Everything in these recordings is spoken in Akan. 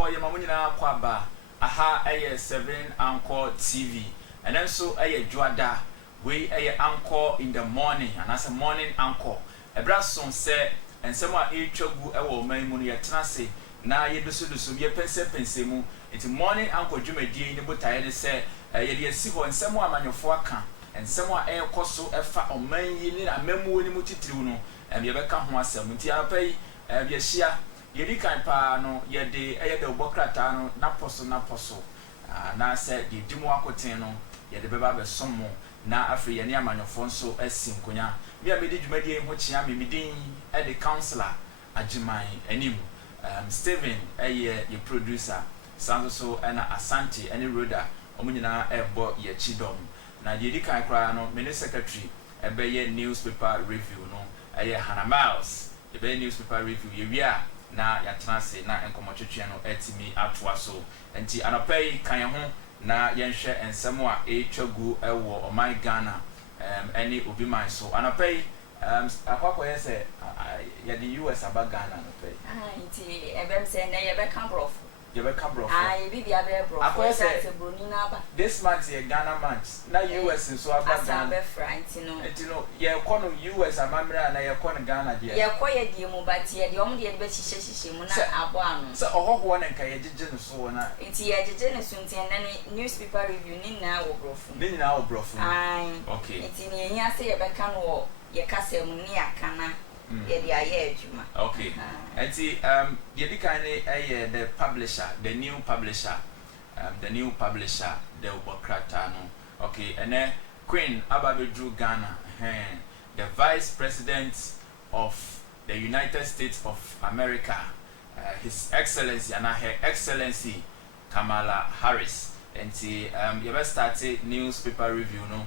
for your mamuna kwaba aha 7 Anchor TV and then so Juada we Anchor in the morning and as a morning anchor a brason say and someone chogu ewo maimunu yatrase na yedusu ye pense mu it's morning anchor dwumadi ni botaye ne say ye esi ho nsemo amanyofo aka nsemo ekoso efa oman yi ni amemu ni mutitiriw no ye beka ho asem nti apai ye hia ye di kan pa no ye de de obokrata no na poso na say di dimu akoten no ye de beba be somo na afri ye ni amanyofo nso asim konya me a medi dwumadi ho chia me medin the counselor ajiman anim Steven your producer Sanso and Asante any roader omunyina ebo ye chidom na ye di kan kra no mini secretary ye newspaper review no ye Hannah Miles ye newspaper review ye wia na ya transe na enkomotwetwe no etimi atoa so enti anopai kan ho na yenhwe ensemo a etwagu ewo oman Ghana any obi man so anopai akwakọ yese ya the US aba Ghana no pay nti ebem say na ye be ka brof ye bibi abe brof say broni na aba this month ye Ghana month na US so aba Ghana be front no ye kọ no US amamra na ye kọ no Ghana dia ye kọ ye die mu but ye de om de be hihye mu na abo anu so ohoho na nka ye gege no so na nti ye gege ne so nti na newspaper review ni na wo brof okay nti ni ehia say ye be ka no ye kase mu ni akana ye dia ye adwuma okay enti ye di kan the publisher the new publisher the Obokrata no okay and Queen Ababedru Ghana the vice president of the United States of America his excellency and her excellency Kamala Harris enti ye be start newspaper review no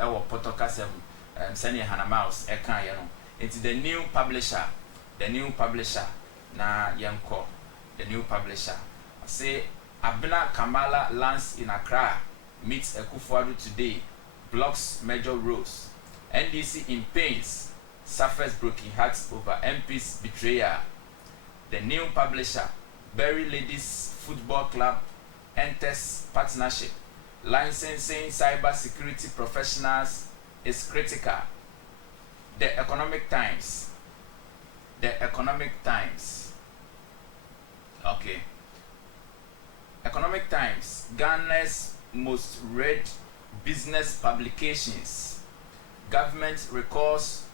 ewo potokasem Senior Hannah Miles eka ye no it's the new publisher na yanko the new publisher say Abena Kamala lands in Accra meets Akufo-Addo today blocks major roles NDC in pains suffers broken hearts over MP's betrayal the new publisher Berry Ladies Football Club enters partnership licensing cyber security professionals is critical. The Economic Times. Okay. Economic Times, Ghana's most read business publications. Government records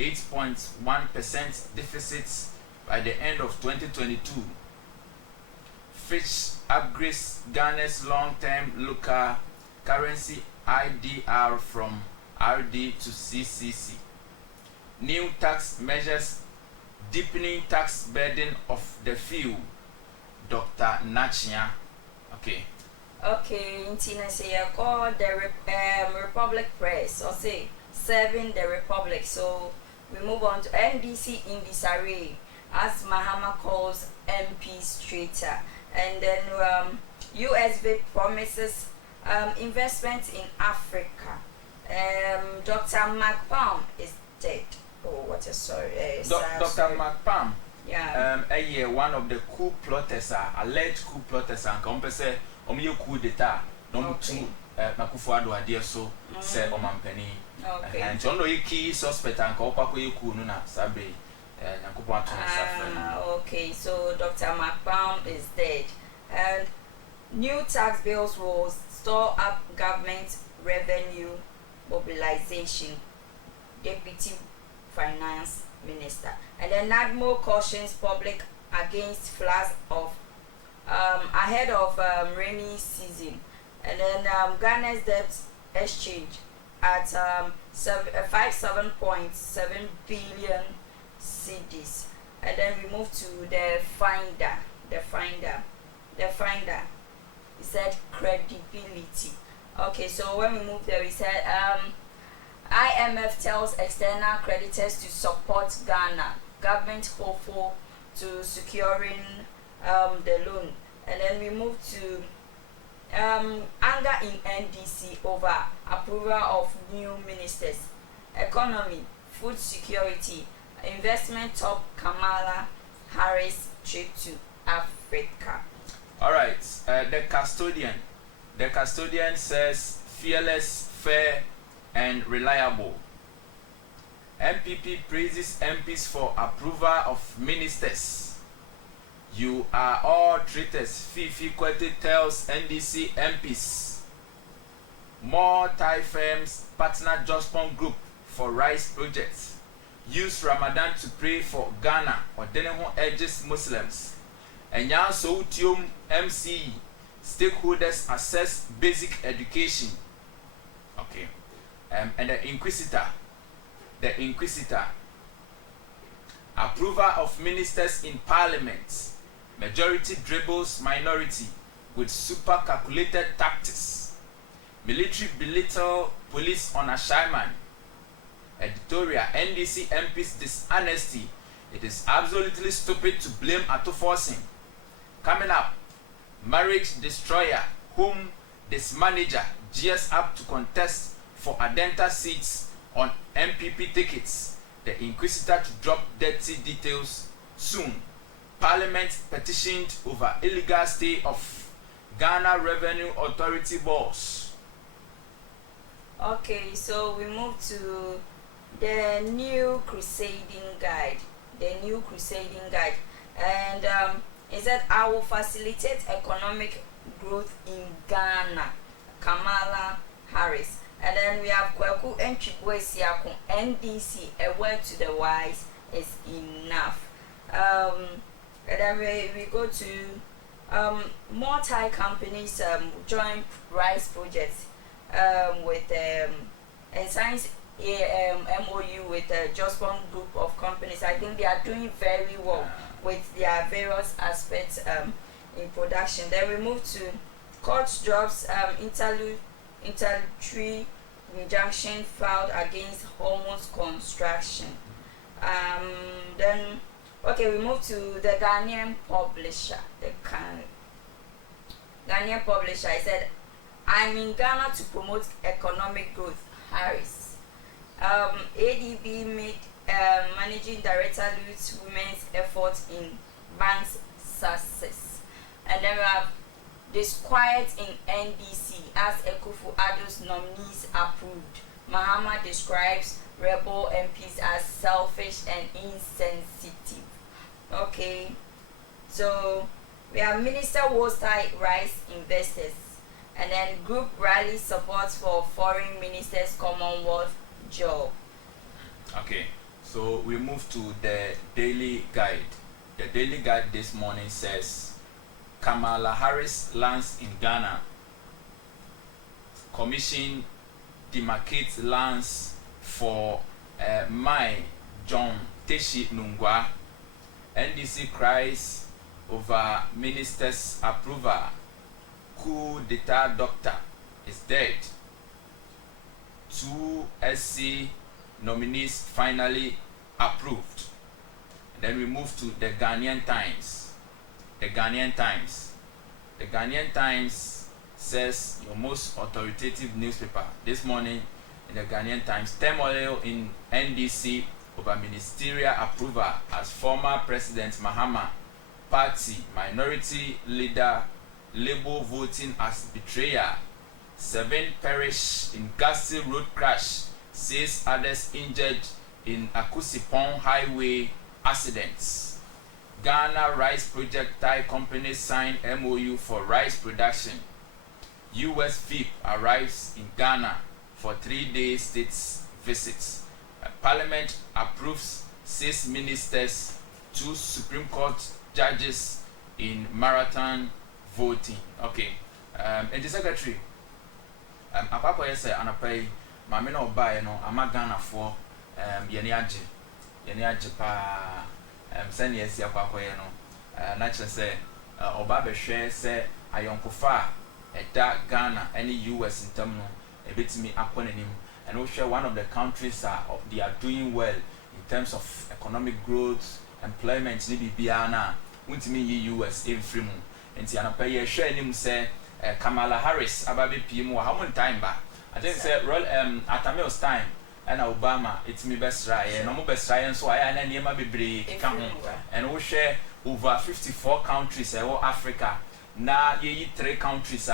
8.1% deficits by the end of 2022. Fitch upgrades Ghana's long-term local currency IDR from RD to CCC. New tax measures deepening tax burden of the few. Dr. Nachia. Okay. Intina say I call the Republic Press or say serving the Republic. So we move on to NDC in disarray as Mahama calls MPs traitor. And then USV promises investment in Africa. Dr. Mark Palm is dead. Oh, what a story. Dr. Mark Palm. Yeah. One of the coup plotters, alleged coup plotters, and compare coup d'etat. Number two, Akufo-Addo idea so say Omampeni. Okay. And so no key suspect and Kopako coup no na sabe. Okay, so Dr. Mark Palm is dead. And new tax bills will store up government revenue mobilization, Deputy Finance Minister. And then NADMO cautions public against floods of ahead of rainy season. And then Ghana's debt exchange at 57.7 billion cedis. And then we move to the finder. He said credibility. Okay, so when we move there, we said IMF tells external creditors to support Ghana. Government hopeful to securing the loan. And then we move to anger in NDC over approval of new ministers. Economy, food security, investment top Kamala Harris trip to Africa. the custodian. The custodian says fearless, fair, and reliable. MPP praises MPs for approval of ministers. You are all traitors, Fifi Kwete tells NDC MPs. More Thai firms partner Jospon Group for rice projects. Use Ramadan to pray for Ghana or Deneho urges Muslims. And Yan Soutium MCE. Stakeholders assess basic education. Okay. And the Inquisitor. The Inquisitor. Approval of ministers in parliament. Majority dribbles minority with super calculated tactics. Military belittle police on Ashaiman. Editorial NDC MP's dishonesty. It is absolutely stupid to blame Atoforcing. Coming up, marriage destroyer whom this manager gears up to contest for Adenta seats on MPP tickets. The Inquisitor to drop dirty details soon. Parliament petitioned over illegal stay of Ghana Revenue Authority boss. Okay, so we move to the new crusading guide. The new crusading guide. And it said, I will facilitate economic growth in Ghana. Kamala Harris. And then we have Kweku Enchibwesiakun, NDC, a word to the wise is enough. And then we go to more Thai companies join rice projects with and science MOU with just one group of companies. I think they are doing very well with their various aspects in production. Then we move to court drops interlocutory injunction filed against Hormones Construction. Then okay, we move to the Ghanaian publisher. The Ghanaian publisher. I said, I'm in Ghana to promote economic growth. Harris. ADB made managing director leads women's efforts in bank's success. And then we have disquiet in NDC as Akufo-Addo's nominees approved. Mahama describes rebel MPs as selfish and insensitive. Okay, so we have Minister Wostai rice investors, and then group rally support for foreign ministers Commonwealth job. Okay, so we move to the daily guide. The daily guide this morning says Kamala Harris lands in Ghana. Commission demarcates lands for Mai John Teshi Nungwa. NDC cries over minister's approval. Coup d'etat doctor is dead. 2 SC nominees finally approved. And then we move to the Ghanaian Times. The Ghanaian Times. The Ghanaian Times says your most authoritative newspaper this morning in the Ghanaian Times, turmoil in NDC over ministerial approval as former President Mahama party minority leader label voting as betrayal. 7 perish in ghastly road crash, 6 others injured in Akusipong highway accidents. Ghana Rice Project Thai companies sign MOU for rice production. US VIP arrives in Ghana for 3-day state visits. Parliament approves 6 ministers, 2 Supreme Court judges in marathon voting. Okay, and the secretary, Apapa yes, Anapai, Mamina Obaye no, Ama Ghana for Yeni Aji pa Sani Esi Apapa no, naturally say Obabe share say Ayonkofa Eda Ghana any US in term no, a bit me akwanenim. And we share one of the countries they are doing well in terms of economic growth, employment, maybe Biana, Untimi US in free moon. And Tiana Pay share him say Kamala Harris, Ababi PMO, how many time back? I think say at Amil's time and Obama, it's me best try, and no best try, and so I and Yema be come and we share over 54 countries, all Africa, na ye 3 countries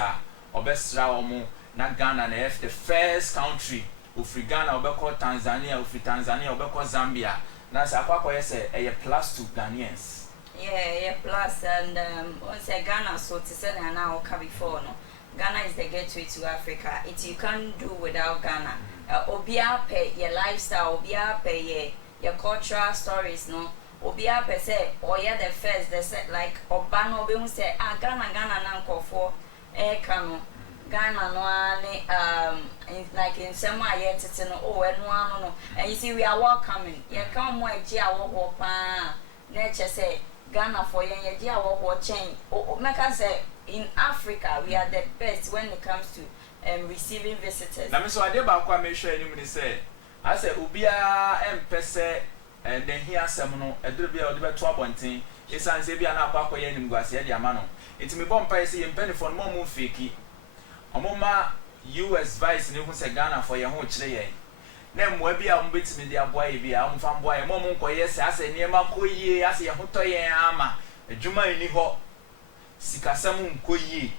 obesra omo na Ghana na the first country ofri Ghana obekọ Tanzania ofri Tanzania obekọ Zambia na sa akwa say a plus to Ghanaians. Yeah, plus and on say Ghana so to say na oka before no. Ghana is the gateway to Africa. It you can't do without Ghana. Obia pe your lifestyle, obia pe your cultural stories no. Obia pe say yeah the first they say like Obano be say Ghana na nkofo kano. Ghana no ani like in some way tete no no. And you see we are welcoming. You come more eji awo pa na say Ghana for yen ye awo chain. O make say in Africa we are the best when it comes to receiving visitors. Na me so ade ba kwa me hwe enim ni say I say obia empese and then here asem no eduru bia odi beto abonten esan se bia na akwa ye enim guase ye de ama no enti me bompa ye say ye mpanyfo no mo fake omoma US vice ni hu say Ghana for ye ho kire ye na mmoa bia mo betimi de aboa ye bia mo fa mboa ye mo nkoye se ase niema koyie ase ye ho to ye ama adwuma ni ho sikasam nkoyie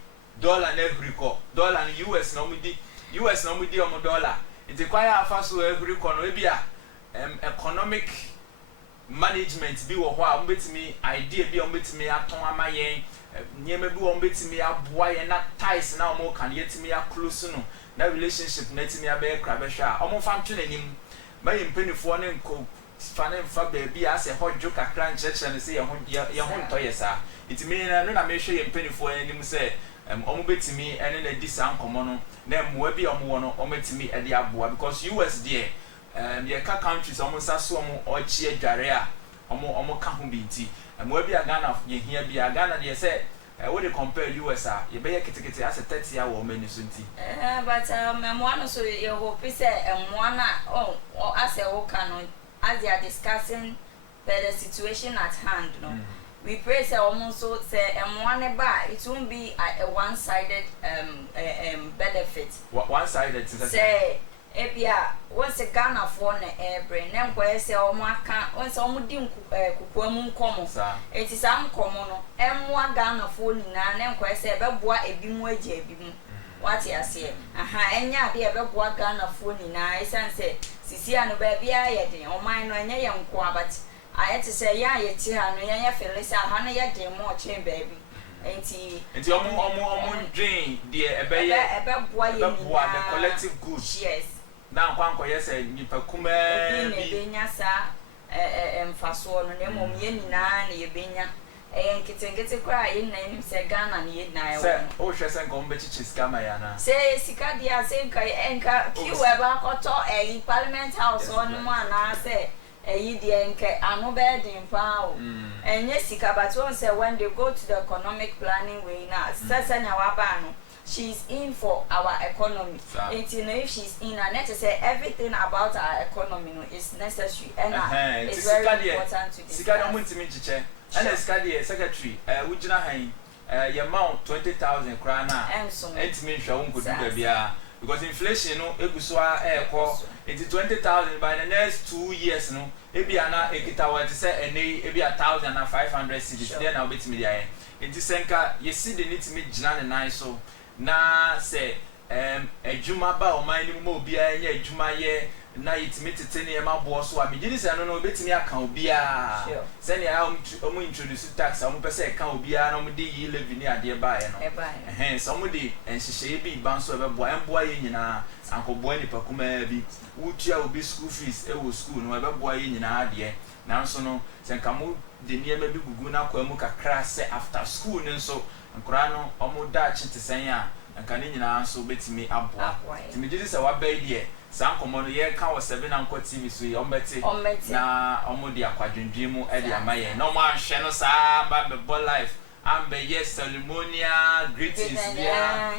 dollar na agriko dollar ni US na mo di omo dollar enti kwaya afa so agriko no bia economic management bi wo ho a mbetimi idea bi o mbetimi aton ama yen nyema bi wo mbetimi aboa yen na ties na o kan yetimi ya close no na relationship na timi abe kra be hwa o mo fa ntwe nanim mayi mpenifo ne nko fane mfa ba bi ase hodjo kakra ncheche ne se ye ho ntoye sa itimi na no na me hwe ye mpenifo anim se o mo betimi ene na di sa nkomo no na mmoa bi o mo wo no o metimi e de aboa because US there the countries almost as so or chi adware a omo ka ho binti mo bia Ghana ye hia bia Ghana dey say we dey compare US ye be kitikiti as 30 ya wo mani sunti but mo ano so ye hope say mo na as e wo canon as they are discussing the situation at hand no we pray say almost so say mo ne ba it won't be a one-sided benefit one-sided say ebia wonse Ghana for na ebre na nkwa se omo aka wonse omo di kukuamu nkomo enti sa nkomo no emwa Ghana for nyina na nkwa se beboa ebimu agye ebimu wati ase aha enya ade beboa Ghana for nyina esanse sisia no ba bia ye den oman no enya ye nko abati ayete se ya ye ti ha no ya felisa ha no ye den mo chen baby enti omo dream de ebeboa ye nyina the collective good yes na nkwa yes nipa kuma bi benya sa mfaso no na mom ye nyina na ye benya nkete kwa ye na nim se Ghana na ye na ye se o hwe se nko mbe chichi scam ya na se sika dia se enka kiwe ba koto parliament house on mo na se dia nke anu be din pa o enye sika but one say when they go to the economic planning way na sasa na wa ba no she's in for our economy. And you know if she's in, and let us say everything about our economy is necessary and it's very important to discuss. And secretary, Ujina Hain, your amount 20,000 krana, and to me, shall could do because inflation, no, Ebuswa air call into 20,000 by the next 2 years, no, Ebiana, Ekitawa to say, and maybe 1,500 cities, then I'll be to me. Into Senka, you see the need to meet Jan and I so. Na say ejuma ba o man ni mo bia nya ejuma ye na yitimi tete ne ma bo so am gidi se no no betimi aka obia se ne am introduce tax am pese ka obia na mo di yi levy ni ade ba ye no so mo di enhihye bi ban so be bo emboa ye nyina ankoboa ni pakuma bi wutua obi school fees e wo school no be boa ye nyina ade na nso no se nka mo de niema bi gugu na kwa mu kakra se after school ni nso nkura no omo da chitisen a nka ne nyina so betimi aboa timi gidi se wa bai die san komo no ye ka wo 7 anko TV so ye ombeti na omo di akwadwendwe mu e di amaye na omo ahwe no sa ba be bo life ambe yes ceremonial greetings dia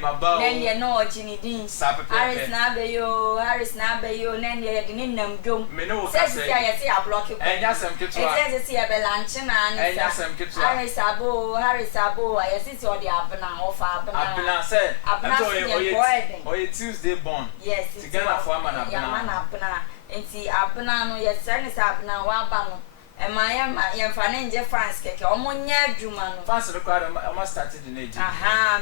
my bow then you know chini din Harris na be yo then you de nim dwom say ya say a block you enya sem ketwa say say ya be lunch na enya sem ketwa Harris abo ya say odi abna ofa abna say oye Tuesday born yes together for amana abna enti abna no yes say abna wa ba no my financial France keke omonya adwuma no France required almost started in age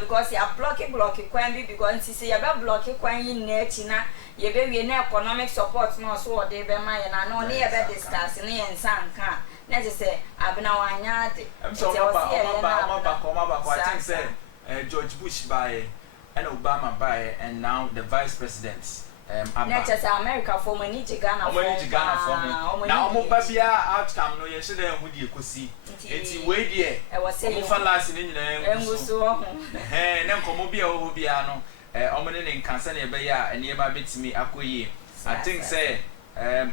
because you block kwan bi because say you be block kwan yin na echi na you be we na economic support no so o de be ma ye na no ne ye be discuss ne ye nsanka na je say abina wanya de so ma ba I think say George Bush by and Obama by and now the vice presidents Next America for money to Ghana for now Mobabia outcome no you should have who you could see it's way dear I was saying for last in then Comobia Obiano Omonin cancer near and nearby bits me Akui I think say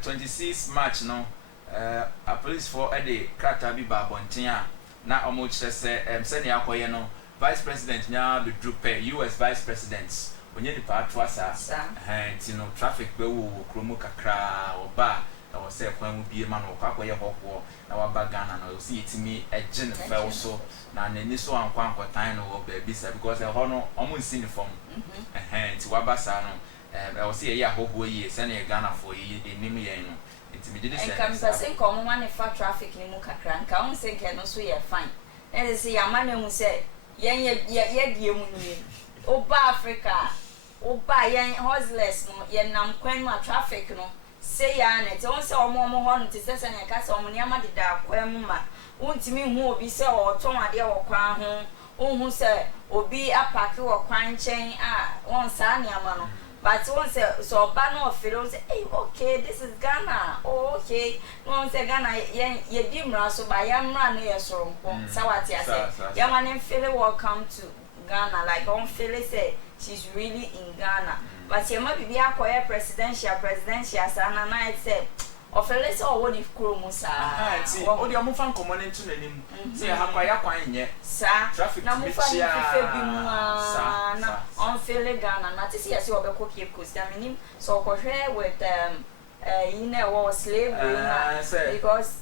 26 March no a police for a day Kratabi Babontia now almost say Seni Akoyeno vice president now the group US vice presidents when you depart was you know traffic be wo kromo kakra oba na wo say kwan mu bie ma no kwakwa ye hokwo na wa bagana na see it me agin fel so na nani so ankwa ankotan no wo ba bisa because e ho no omo nsi ni form ti wa basa no e wo say ye ahokwo yi se na Ghana for yi enim ye no it me did say and come person come man fa traffic ni mu kakra nka won say ke no so ye fine and say ya man mu say ye die mu ni oba Africa oba yen hustlers no yen nam kwan ma traffic no say ya na te won say omo ho no te say na ka say omo ne ama deda kwan mu ma wontimi hu obi say o ton ade wo kwan ho unhu say obi apake wo kwan chen won sa ne ama no but won say so oba no ofere say hey okay this is Ghana okay won say Ghana ye di mra so ba ya mra no ye soro nko sawati ase ya man feel welcome to Ghana like on feel say she's really in Ghana but she might be a presidential sana na it said of a less or what if Kromusa see all the Mufan common to the name say Hakwaya Quine yet sir traffic na Mufan on Philly Ghana not to see as you have a cookie coast I mean so with you know slavery because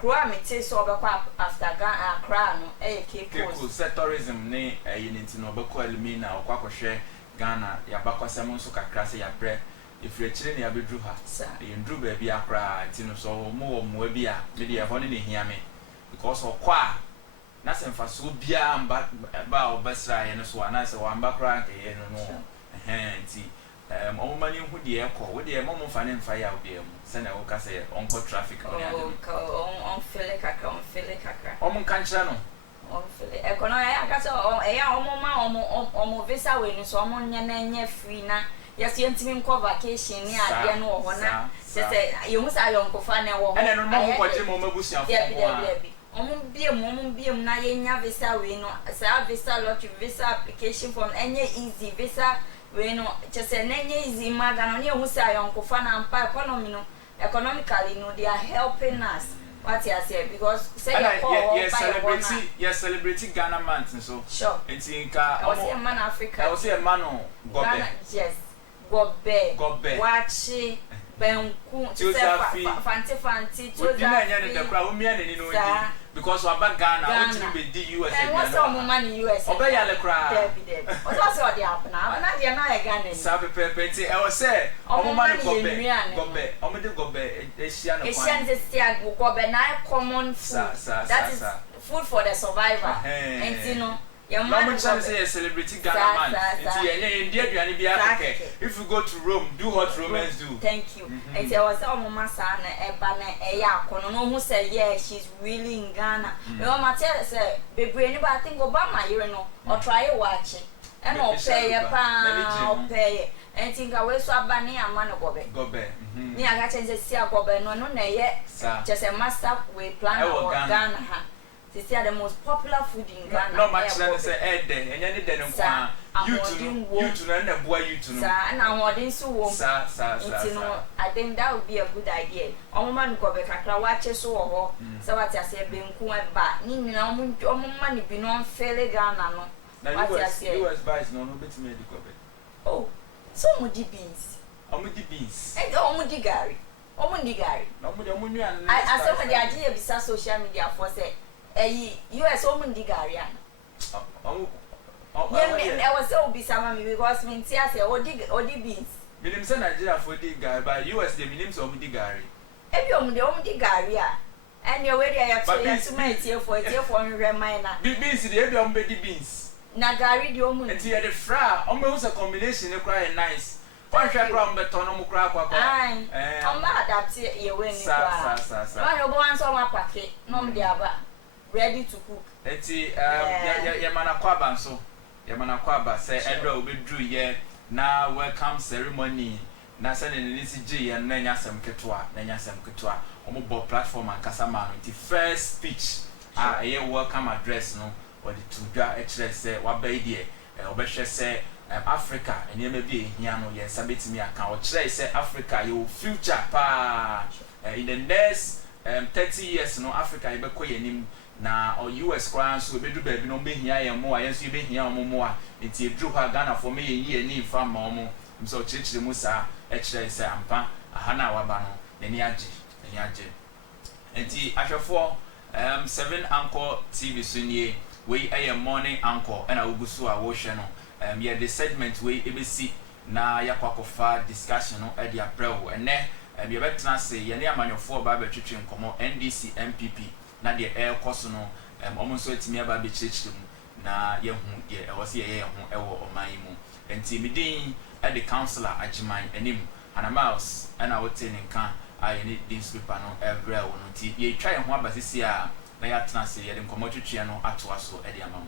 Croa me so after Ghana crown Cape tourism ne unity no beko elimina okwakohwe Ghana ya bakwasam so kakra se ya bre if you chire ne ya bedru ha you ndru ba bia akra ntino so mo bia me de ho ne hia me because okwa na semfa so bia ba obesra ye no so ana se wa mba kra nke ye no nti omumani hu de ekọ wo de mo fa ne mfa ya obi mu se na wo ka se onko traffic on fele kakra omun kanchira no on fele ekono ya ka se ya omo visa we no so omo nye free na yes yentimi nko vacation ni ade no ho na se ye mu sa yonko fa na wo ho ene no mo ko je mo mabusia fo omo biem na ye nya visa we no sa visa lottery visa application form enye easy visa we no just enye easy magana no hu sa yonko fa na mpa economy no economically no they are helping us what you say because say your celebrity Ghana month so sure entinka I was a man Africa I was a man Gobe Ghana yes Gobe wachi benku fanti to because we are Ghana want to be the US and what's all money US obey ya le cry what's all the happen now na dia na Ghana sabe pepenti I was say omo man Gobe omo de Gobe Asian Gobe na common food that is food for the survivor and you know your mama say celebrity Ghana man if you go to Rome do what Romans do thank you and there was all mama san eba na eya akono no who say yeah she's really in Ghana we mama tell say bebre ni ba think Obama yere no or try watch and o pay and think away so abani amano Gobe ni aga change see Gobe no na ye just a master we plan for Ghana ha this is the most popular food in Ghana. No much say and any den kwa you to na boy you to no. Sir, na modern so wo. Sir. I think that would be a good idea. Omo man Gobe kakra wache so wo ho. So what I say benku eba. Ni nyina omo man bi no fele Ghana no. What I say. US buys no betime di Gobe. Oh. So mo di beans. Omo di beans. And omo di gari. Omo di gari. No mo nua. I saw the idea bisa social media for say US woman digarian. I was so be some because mean say odi beans. Minim say Nigeria for dig guy but US the minim so digari. Ebi omu de digaria. and you wait there to make it for reminder. Beans, the area on baby beans. Nagari, the woman. And here the fra, almost a combination of crying nice. One shot from the tonum crack. Aye, I'm not adapted your win. One once on my packet, no, the other. Ready to cook. Let's see, Yamana Quaban so. Yamana Quaba say, Edward will be drew ye now welcome ceremony. Nasan and G and Nanyasam Ketua, Omobo platform and Casaman. The first speech, a welcome address, no, or the two HRS say, what baby, Obesha say, Africa, and you may be Yano, yes, submit me account. Say Africa, you future pa in the next 30 years, no Africa, you be na or US crowns will be do baby no be here and more, yes, you be here more. It's a drew her Ghana for me a year need from Momo. So church the Musa, HRS say, Ampa, Hana Wabano, Neniaji. And the after 7 Anchor TV Sunye, we a morning anchor and I will go to our ocean. Yeah, the segment we ABC na yakwakofa discussion at the April and then you better say Yania Manufo Bible Church in Como NDC MPP na the air cosono almost so it's me about the church na ye was here or my and Timidin at the councillor at Jiman and him and a mouse and I would tell in can I need this paper no every one ye try and what but this year na yatna say yem commotion no atwaso e de amamo